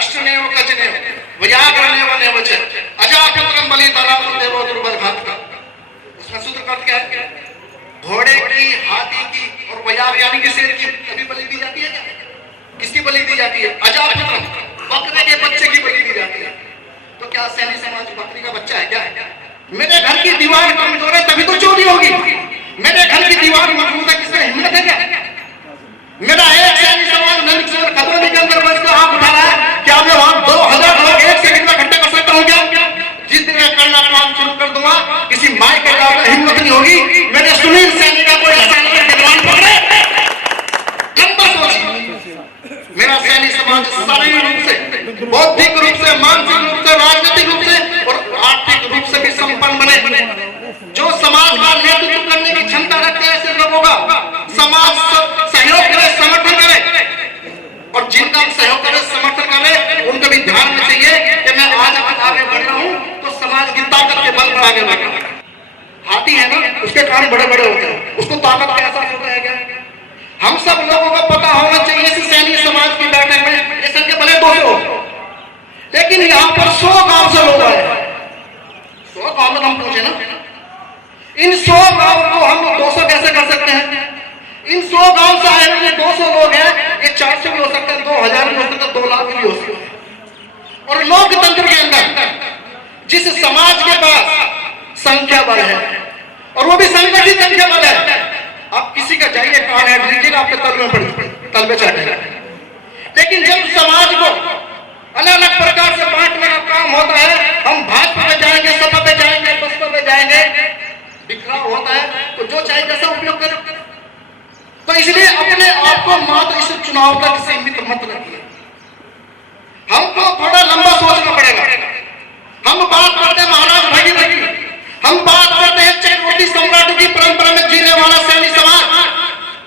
अष्टनेव कजनेव व्याकरणेव नेवच अजापुत्रम बलिदानम देवो दुर्बलघात का। इसका सूत्र का क्या है? घोड़े की, हाथी की और व्याघ्र यानी कि शेर की कभी बलि दी जाती है क्या? किसकी बलि दी जाती है? अजापुत्रम, बकरे के बच्चे की बलि दी जाती है। तो क्या सैनी समाज बकरी का बच्चा है क्या? मेरे घर की दीवार कमजोर है तभी तो चोरी होगी। मेरे घर की दीवार मजबूत है, किसमें हिम्मत है क्या? मेरा एक सैनी समाज नलिकसर खतौनी के अंदर बस का आंख उठा रहा है, क्या मैं वहां 2000 लोग एक सेकंड में इकट्ठे कर सकता हूं क्या? जिस दिन मैं करना काम शुरू कर दूंगा, किसी माई के अलावा हिम्मत नहीं होगी मेरे सुनील सैनी का कोई अचानक जवान पकड़े। लंबा सोचिए, मेरा सैनी समाज शारीरिक रूप से, बौद्धिक रूप से, मानसिक रूप से, राजनीतिक रूप से और आर्थिक रूप से भी संपन्न बने। जो समाज का नेतृत्व करने की क्षमता रखते हैं ऐसे लोगों का समाज सहयोग करे, समर्थन करे, और जिनका हम सहयोग करे, समर्थन करे, उनको भी ध्यान में चाहिए कि मैं आज अगर आगे बढ़ रहा हूं तो समाज की ताकत के बल पर आगे बढ़ रहा हूं। हाथी है ना, उसके कान बड़े बड़े होते हैं, उसको ताकत का एहसास होता है क्या? हम सब लोगों को पता होना चाहिए इस सैनी समाज की बैठक में ये संख्या भले 200, लेकिन यहाँ पर 100 गांव से लोग आए। 100 गांव में हम पूछे ना, इन 100 गांव को हम 200 कैसे कर सकते हैं? इन 100 गांव से आए हुए 200 लोग हैं, ये 400 भी हो सकते हैं, 2000 भी हो सकते हैं, 2 लाख भी हो सकते हैं। और लोकतंत्र के अंदर जिस समाज के पास संख्या बल है और वो भी संगठित संख्या बल है, आप किसी का जाइए कहां है लीजिएगा, आपके तल में चढ़ेगा। लेकिन जब समाज को अलग अलग प्रकार से बांटने का काम होता है, हम भाजपा पे जाएंगे, सपा पे जाएंगे, बसपा पे जाएंगे, बिखराव होता है, तो जो चाहे जैसा उपयोग करें। तो इसलिए अपने आप को मात्र इस चुनाव तक सीमित मत रखिए, हमको थोड़ा लंबा सोचना पड़ेगा। हम बात करते हैं महाराज भगीरथ, हम बात करते हैं चक्रवर्ती सम्राट की परंपरा में जीने वाला सैनी समाज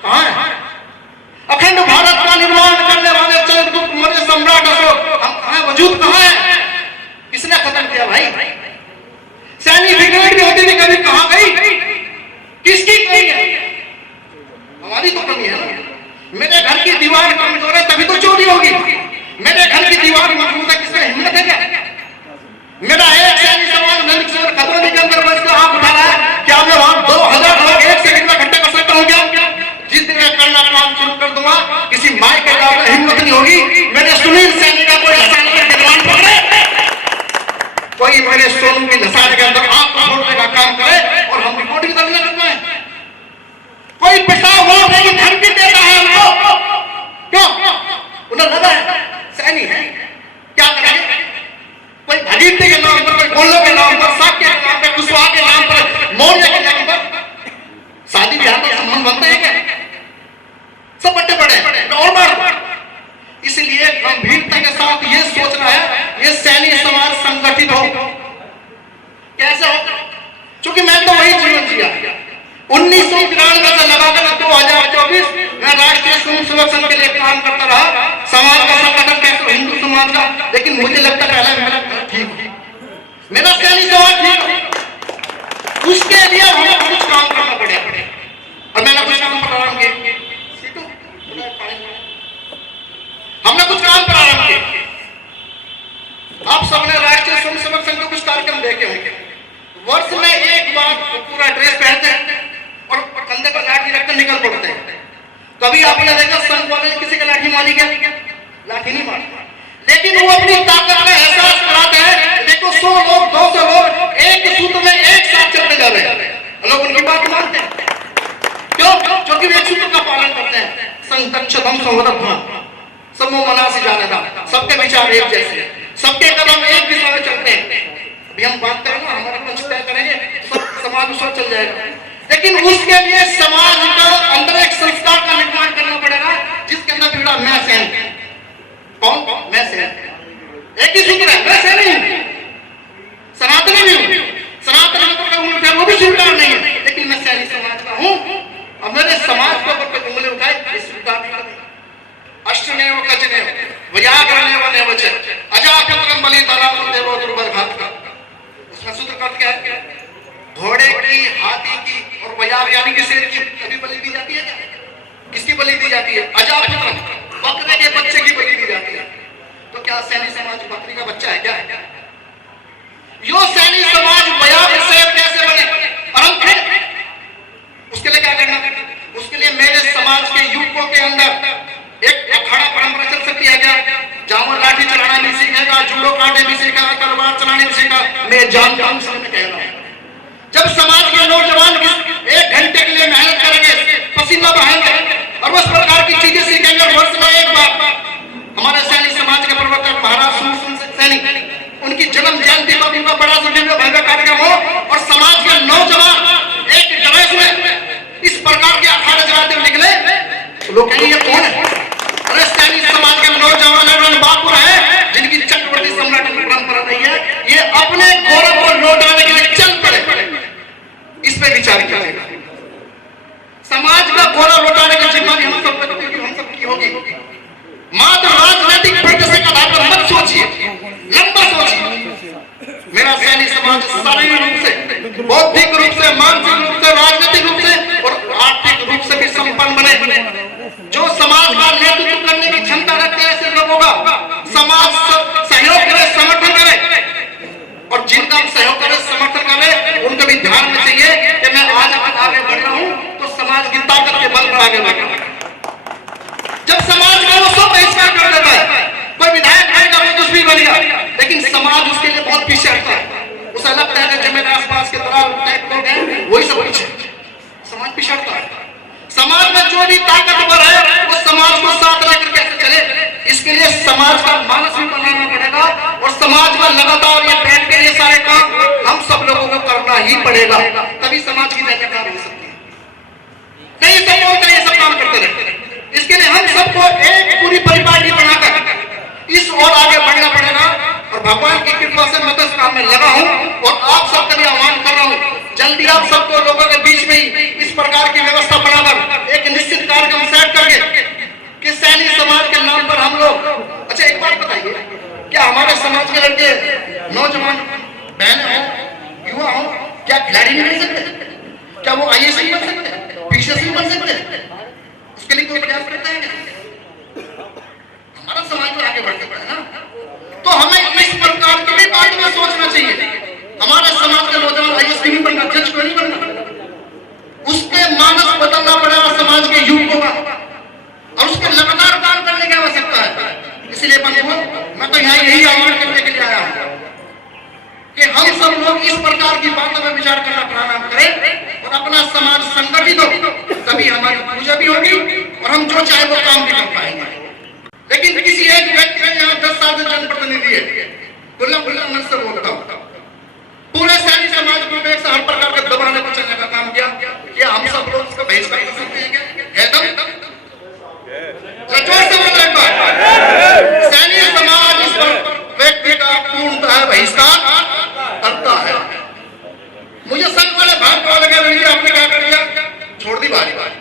कहां है? अखंड भारत का निर्माण करने वाले चंद्रगुप्त मौर्य सम्राट अशोक हम कहां है? वजूद कहां है? किसने खत्म किया भाई? सैनी ब्रिगेड भी होती थी, कभी कहां गई? किसकी कमी है? हमारी तो कमी है ना। मेरे घर की दीवार कमजोर है तभी तो चोरी होगी। मेरे घर की दीवार मजबूत है, किसमें हिम्मत है क्या? मेरा एक सैनी समाज नलिकसर खतौनी के अंदर बस का आंख उठा रहा है, क्या मैं वहां 2000 लोग एक सेकंड में इकट्ठे कर सकता हूं क्या? जिस दिन मैं करना काम शुरू कर दूंगा, किसी माई के अलावा हिम्मत नहीं होगी मेरे सुनील सैनी का कोई अचानक जवान पकड़े, कोई मेरे सोनू की लसाने के अंदर आंख खोलने का काम करे और हम रिपोर्ट की तरफ करना है। कोई पेशाब वोट की धमकी देता है हमको, क्यों? उन्हें लगा है सैनी है, क्या करेंगे? कोई भगीरथी के नाम पर, कोई गोल्लो के नाम पर, साक्य के नाम पर, कुशवाहा के नाम पर, मौर्य के नाम पर शादी ब्याह का संबंध बनते हैं क्या? सब बट्टे पड़े और मार। इसलिए गंभीरता के साथ ये सोचना है, ये सैनी समाज संगठित हो। कैसे हो? क्योंकि मैं तो वही जीवन जिया 1993 से लगाकर 2024 मैं राष्ट्रीय स्वयंसेवक संघ के लिए काम करता रहा, समाज का संगठन कैसे हिंदू समाज का, लेकिन मुझे लगता है मेरा ठीक, मेरा सैनी समाज ठीक, उसके लिए हमें कुछ काम करना पड़ेगा। और मैंने कुछ काम प्रारंभ किए, हमने कुछ काम प्रारंभ किए। आप सबने राष्ट्रीय स्वयंसेवक संघ के कुछ कार्यक्रम देखे होंगे। वर्ष में एक बार पूरा ड्रेस पहनते हैं और कंधे पर लाठी रखकर निकल पड़ते हैं। कभी आपने देखा संघ वाले किसी का लाठी मारी क्या? लाठी नहीं मारी, लेकिन वो अपनी ताकत का एहसास कराते हैं। देखो 100 लोग, 200 लोग एक सूत्र में एक साथ चलते जा रहे हैं, लोग उनकी बात मानते हैं। क्यों? क्योंकि वे सूत्र का पालन करते हैं। संतक्षम संवदत्म समूह मना से जाने था, सबके विचार एक जैसे, सबके कदम एक दिशा में चलते हैं। अभी हम बात करेंगे, हमारा कुछ तय करेंगे, सब समाज उसमें चल जाएगा। लेकिन उसके लिए समाज का अंदर एक संस्कार का निर्माण करना पड़ेगा, जिसके अंदर जुड़ा मैं सैन। कौन? मैं सैन। एक ही सूत्र है, मैं सैन नहीं, सनातनी भी हूं, सनातन वो भी स्वीकार नहीं है, लेकिन मैं सैनी समाज का हूं और मेरे समाज को ऊपर उंगली उठाई स्वीकार नहीं करती। अष्टनेव कजनेव व्याकरणेव नेवच अजापुत्रम बलिदानम देवो दुर्बलघात का। इसका सूत्र का क्या है? घोड़े की, हाथी की और व्याघ्र यानी कि शेर की कभी बलि दी जाती है क्या? किसकी बलि दी जाती है? अजापुत्रम, बकरे के बच्चे की बलि दी जाती है। तो तो क्या सैनी समाज बकरी का बच्चा है क्या? यो सैनी समाज बयान से कैसे बने? और हम फिर उसके लिए क्या करना? उसके लिए मेरे समाज के युवकों के अंदर एक अखाड़ा परंपरा चल सकती है क्या? जहां लाठी चलाना नहीं सीखेगा, जूडो काटे भी सीखेगा, तलवार चलाने भी सीखेगा। मैं जानता हूं, इसलिए मैं कह रहा हूं, जब समाज के नौजवान 1 घंटे के लिए मेहनत करेंगे, पसीना बहाएंगे और उस प्रकार की चीजें सीखेंगे, वर्ष में एक बार हमारे सैनी समाज के प्रवर्तक महाराज सैनी उनकी जन्म जयंती पर उनका बड़ा भव्य कार्यक्रम हो और समाज के नौजवान एक ड्रेस में इस प्रकार के अखाड़े चलाते हुए निकले, तो लोग कहेंगे ये कौन है? अरे सैनी समाज के नौजवान बापुर है, जिनकी चक्रवर्ती सम्राट की परंपरा नहीं है, ये अपने गौरव को लौटाने के लिए चल पड़े। इस पे विचार किया जाएगा। समाज का गौरव लौटाने की जिम्मेदारी हम सबकी होगी। मात्र राजनीतिक प्रदर्शन का आधार पर मत सोचिए, लंबा सोचिए। मेरा सैनी समाज शारीरिक रूप से, बौद्धिक रूप से, मानसिक रूप से, राजनीतिक रूप से और आर्थिक रूप से भी संपन्न बने। जो समाज का नेतृत्व करने की क्षमता रखते हैं ऐसे लोगों का समाज सहयोग करे, समर्थन करे, और जिनका सहयोग करे, समर्थन करे, उनको भी ध्यान में चाहिए कि मैं आज आगे बढ़ रहा हूं तो समाज की ताकत के बल पर आगे बढ़ रहा हूं। जब समाज का वो सब बहिष्कार कर देता है, कोई विधायक आएगा वो कुछ भी बनेगा, लेकिन समाज उसके लिए बहुत पीछे हटता है। उसे लगता है कि जो मेरे आसपास के टाइप लोग हैं वही सब पीछे, समाज पीछे हटता है। समाज में जो भी ताकतवर है वो समाज को साथ लेकर कैसे चले, इसके लिए समाज का मानस भी बनाना पड़ेगा और समाज में लगातार ये बैठ के ये सारे काम हम सब लोगों को करना ही पड़ेगा, तभी समाज की जयकार हो सकती है। कई सब लोग ये सब काम करते रहते, इसके लिए हम सबको एक पूरी परिपाटी बनाकर इस और आगे बढ़ना पड़ेगा। और भगवान की कृपा से मैं तो इस काम में लगा हूं और आप सबका भी आह्वान कर रहा हूं, जल्दी आप सबको लोगों के बीच में ही इस प्रकार की व्यवस्था बनाकर एक निश्चित कार्यक्रम सेट करके कि सैनी समाज के नाम पर हम लोग, अच्छा एक बात बताइए, क्या हमारे समाज के लड़के नौजवान बहनें हो, युवा हो, क्या खिलाड़ी नहीं बन सकते? क्या वो IAS नहीं बन सकते, PCS नहीं बन सकते? उसके लिए कोई प्रयास करता है क्या? हमारा समाज तो आगे बढ़ते पड़े ना, तो हमें इस प्रकार की भी बात में सोचना चाहिए। हमारे समाज के नौजवान IAS नहीं बनना, जज को नहीं बनना, उसके मानस बदलना पड़ेगा समाज के युवकों का, और उसके लगातार काम करने की आवश्यकता है। इसलिए बंधुओं, मैं तो यहाँ यही आह्वान करने के लिए आया हूँ कि हम सब लोग इस प्रकार की बातों पर विचार करना प्रारंभ करें और अपना समाज संगठित हो, तभी हमारी पूजा भी होगी और हम जो चाहे वो काम भी कर पाएंगे। लेकिन किसी एक व्यक्ति ने यहाँ 10 साल से जनप्रतिनिधि है, खुला मन से बोलता हूँ, पूरे सैनी समाज को एक हर प्रकार के दबाने को चलने का काम किया, क्या हम सब लोग उसका बहिष्कार कर सकते हैं क्या? सैनी समाज इस व्यक्ति का पूर्णतः बहिष्कार करता है। मुझे संघ वाले भाग वाले कह रहे आपने क्या कर दिया, छोड़ दी बारी बारी।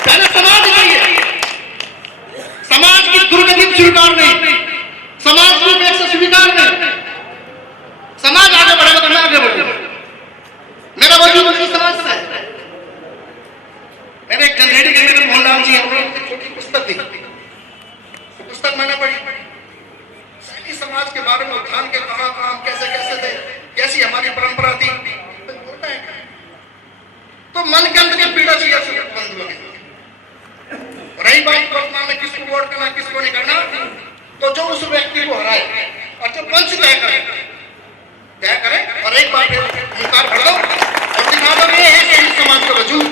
पहले समाज नहीं है, समाज की दुर्गति स्वीकार नहीं, समाज की उपेक्षा स्वीकार नहीं, समाज आगे बढ़ेगा तो मैं आगे बढ़ूंगा। मेरा वजूद उसी समाज से है। मैंने एक गंधेड़ी के मेरे मोहनलाल जी एक छोटी पुस्तक दी, पुस्तक मैंने पढ़ी, सैनी समाज के बारे में उत्थान के कहा काम कैसे कैसे थे, कैसी हमारी परंपरा थी, तो मन के अंदर की पीड़ा चाहिए बंधुओं की। रही बात वर्तमान में किसको वोट करना किसको नहीं करना, तो जो उस व्यक्ति को हराए और जो पंच तय करे और एक बार मुकार भर दो और दिखा दो ये है सैनी समाज का वजूद।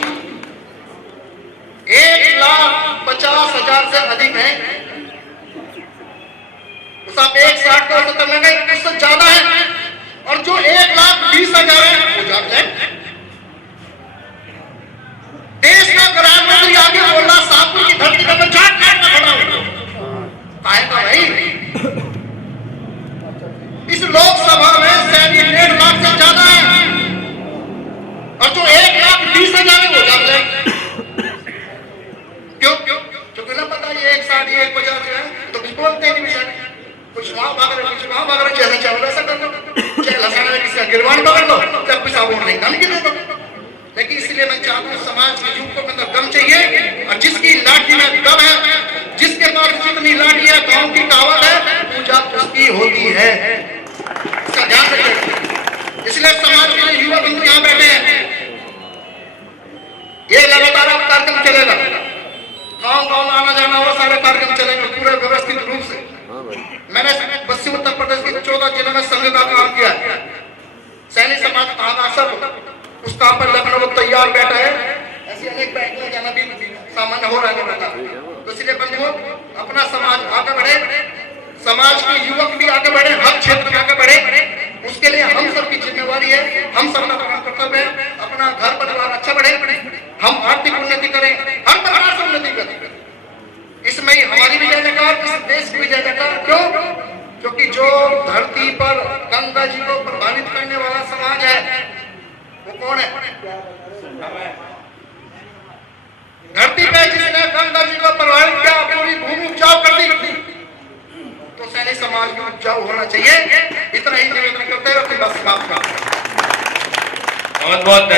1,50,000 से अधिक है, उस आप 1,60 का तो में गए, उससे ज्यादा है, और जो 1,20,000 है वो जाग जाए। देश का प्रधानमंत्री आगे बोल रहा शाहपुर की धरती पर मैं झाट काटना खड़ा हूं, आएगा भाई। इस लोकसभा में सैनी 1.5 लाख से ज्यादा है, और जो 1,20,000 है वो जाग जाए। क्यों? क्योंकि ना पता ये 1,60 1,50 है तो कुछ बोलते नहीं बेचारे, कुछ वहां भाग रहे कुछ वहां भाग रहे, जैसा चाहो वैसा कर दो, चाहे लसाना में किसी का गिरवान पकड़ लो, चाहे कुछ वोट नहीं दम दे दो। लेकिन इसलिए मैं चाहता हूँ समाज के युवकों के अंदर दम चाहिए, और जिसकी लाठी में दम है जिसके पास जितनी लाठी है, गांव की कहावत है, पूजा उसकी होती है। इसका ध्यान रखिए। इसलिए समाज के युवा बंधु यहाँ बैठे हैं, ये लगातार अब कार्यक्रम चलेगा, गांव-गांव में आना जाना वो सारे कार्यक्रम चलेंगे पूरे व्यवस्थित रूप से। मैंने पश्चिम उत्तर प्रदेश के 14 जिलों में संघ का काम किया है। सैनिक समाज उस काम पर लखनऊ तैयार बैठा है, ऐसी अनेक बैठकें जाना भी सामान्य हो रहा है। तो इसलिए बंधुओं, अपना समाज आगे बढ़े, समाज के युवक भी आगे बढ़े, हर क्षेत्र में आगे बढ़े, उसके लिए हम सबकी जिम्मेवारी है, हम सबका कर्तव्य है। अपना घर परिवार अच्छा बढ़े, हम आर्थिक उन्नति करें, हर प्रकार से उन्नति करें। इसमें हमारी भी जय जयकार, इस देश की भी जय जयकार। क्यों? क्योंकि जो धरती पर गंगा जी को प्रभावित करने वाला समाज है वो कौन है? धरती पे जिसने गंगा जी को प्रभावित किया, पूरी भूमि उपजाऊ कर दी, तो सैनिक समाज में उपजाऊ होना चाहिए। इतना ही निवेदन करते हुए अपनी बात समाप्त करते हैं। बहुत बहुत